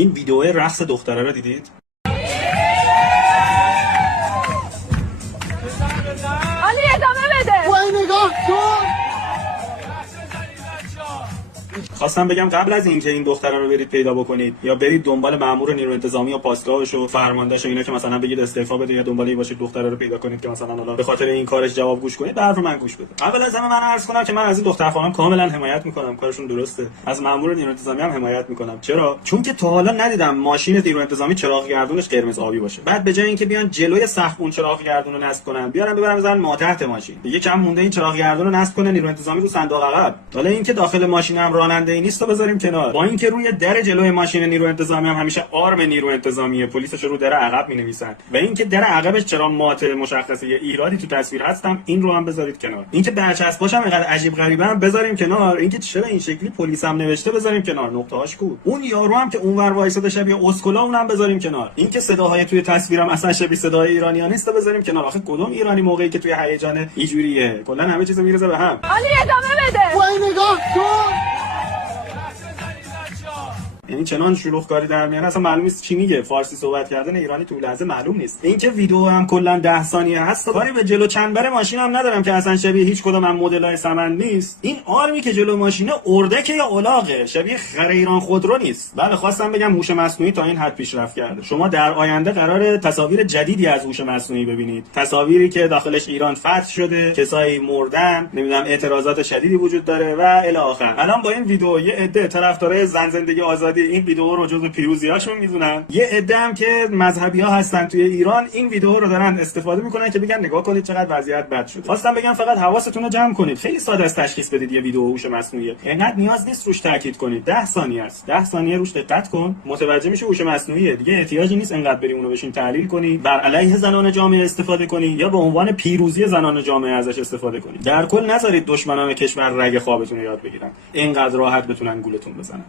این ویدیو رقص دختره رو دیدید؟ علی ادامه بده. وای نگاه کن. خواستم بگم قبل از اینکه این دختره رو برید پیدا بکنید یا برید دنبال مأمور نیروی انتظامی یا پاسگاهش و فرماندهش و اینا که مثلا بگید استعفا بده یا دنبال این باشید دختره رو پیدا کنید که مثلا حالا به خاطر این کارش جواب گوش کنید، به حرف من گوش بده. اول از همه من عرض کنم که من از این دختر خانم کاملا حمایت میکنم، کارشون درسته. از مأمور نیروی انتظامی هم حمایت میکنم. چرا؟ چون که تا حالا ندیدم ماشین نیروی انتظامی چراغ گردونش قرمز آبی باشه. بعد به جای اینکه بیان جلوی سقف اون چراغ گردون رو نصب کنن، بیارن ببرن بزنن ما تحت ماشین. دیگه کم مونده این چراغ گردون رو نصب کنه نیروی انتظامی رو صندوق عقب. حالا اینکه داخل ماشین هم راننده ای نیست، بذاریم کنار. با اینکه روی در جلوی ماشین نیروی انتظامی هم همیشه آرم نیروی انتظامیه، پلیسش رو در عقب می‌نویسن و اینکه در عقبش چرا مات مشخصه یه ایرادی تو تصویر هستم، این رو هم بذارید کنار. اینکه برچسباش هم اینقدر عجیب غریبه هم بذاریم کنار. اینکه چرا این شکلی پلیس هم نوشته بذاریم کنار، نقطه‌هاش کو. اون یارو هم که اونور وایساده شبیه اسکولا، اونم بذاریم کنار. اینکه صداهای توی تصویرم اصلا شبیه صدای ایرانیان نیست، بذاریم کنار. آخه کدوم ایرانی موقعی که توی هیجان اینجوریه، کلا همه چیز میرزه به هم. علی ادامه بده. وای نگاه کن. یعنی چنان شلوغ در میان اصلا معلوم نیست چی میگه. فارسی صحبت کردن ایرانی تو لحظه معلوم نیست. اینکه ویدیو هم کلا 10 ثانیه هست، کاری به جلو چنبر ماشین هم ندارم که اصلا شبیه هیچ کدوم از مدل‌های سمند نیست. این آرمی که جلو ماشینه اردک یا الاغه، شبیه خر ایران خودرو نیست. بله، خواستم بگم هوش مصنوعی تا این حد پیشرفت کرده. شما در آینده قراره تصاویر جدیدی از هوش مصنوعی ببینید، تصاویری که داخلش ایران فتح شده، کسایی مردن، نمیدونم اعتراضات شدیدی وجود داره و الی آخر. الان با این ویدیو یه عده طرفدارای زن زندگی آزادی این ویدیو رو جزو پیروزیاشون میدونن، یه عده هم که مذهبی‌ها هستن توی ایران این ویدیو رو دارن استفاده میکنن که بگن نگاه کنید چقدر وضعیت بد شده. خواستم بگم فقط حواستون رو جمع کنید، خیلی ساده است تشخیص بدید یه ویدیو هوش مصنوعیه، اینقدر نیاز نیست روش تاکید کنید. 10 ثانیه است، 10 ثانیه روش دقت کن، متوجه میشه هوش مصنوعیه. دیگه احتیاجی نیست انقدر بری اونو بشین تحلیل کنی، بر علیه زنان جامعه استفاده کنی یا به عنوان پیروزی زنان جامعه ازش استفاده کنی. در کل نذارید دشمنان کشور رگ خوابتون رو یاد بگیرن، اینقدر راحت بتونن گولتون بزنن.